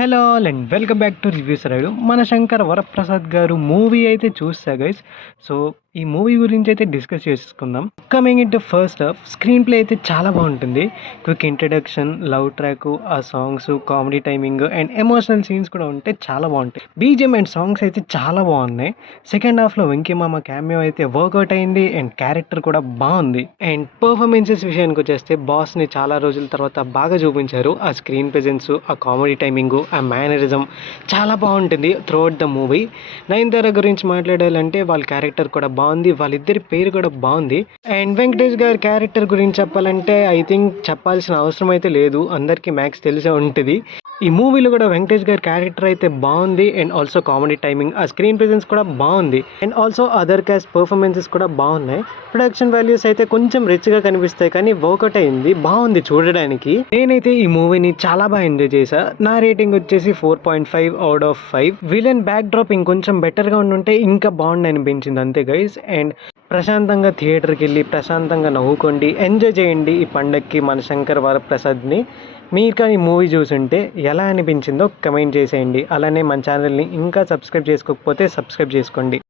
Hello all and welcome back two reviews ride. మన శంకర్ వరప్రసాద్ గారు movie అయితే చూస్తా గైస్. సో ఈ మూవీ గురించి అయితే డిస్కస్ చేసుకుందాం. Coming in to first half, screen play అయితే చాలా బాగుంటుంది. క్విక్ ఇంట్రడక్షన్, లవ్ ట్రాక్, ఆ songs, comedy timing and emotional scenes కూడా ఉంటే చాలా బాగుంటాయి. బీజిఎం అండ్ సాంగ్స్ అయితే చాలా బాగున్నాయి. సెకండ్ హాఫ్లో వెంకీ మామ క్యామియో అయితే వర్కౌట్ అయింది అండ్ క్యారెక్టర్ కూడా బాగుంది. అండ్ పర్ఫార్మెన్సెస్ విషయానికి వచ్చేస్తే బాస్ని చాలా రోజుల తర్వాత బాగా చూపించారు. ఆ స్క్రీన్ ప్రెజెన్స్, ఆ కామెడీ టైమింగ్, ఆ మేనరిజం చాలా బాగుంటుంది త్రూఅవుట్ ద మూవీ. నయనతార గురించి మాట్లాడాలంటే వాళ్ళ క్యారెక్టర్ కూడా బాగుంది, వాళ్ళిద్దరి పేరు కూడా బాగుంది. అండ్ వెంకటేష్ గారి క్యారెక్టర్ గురించి చెప్పాలంటే ఐ థింక్ చెప్పాల్సిన అవసరం అయితే లేదు, అందరికీ మ్యాక్స్ తెలిసే ఉంటుంది. ఈ మూవీలో కూడా వెంకటేష్ గారి క్యారెక్టర్ అయితే బాగుంది అండ్ ఆల్సో కామెడీ టైమింగ్, ఆ స్క్రీన్ ప్రెజెన్స్ కూడా బాగుంది. And also other caste performances కూడా బాగున్నాయి. ప్రొడక్షన్ వాల్యూస్ అయితే కొంచెం రిచ్గా కనిపిస్తాయి కానీ వర్కౌట్ అయింది, బాగుంది చూడడానికి. నేనైతే ఈ మూవీని చాలా బాగా ఎంజాయ్ చేశా. నా రేటింగ్ వచ్చేసి 4.5 out of 5. Villain back drop ఇంకొంచెం బెటర్గా ఉండుంటే ఇంకా బాగుంది అనిపించింది అంతే గైస్. అండ్ ప్రశాంతంగా థియేటర్కి వెళ్ళి ప్రశాంతంగా నవ్వుకోండి, ఎంజాయ్ చేయండి ఈ పండగకి మన శంకర్ వరప్రసాద్ని. మీరు కానీ మూవీ చూసుంటే ఎలా అనిపించిందో కమెంట్ చేసేయండి. అలానే మన ఛానల్ని ఇంకా సబ్స్క్రైబ్ చేసుకోకపోతే సబ్స్క్రైబ్ చేసుకోండి.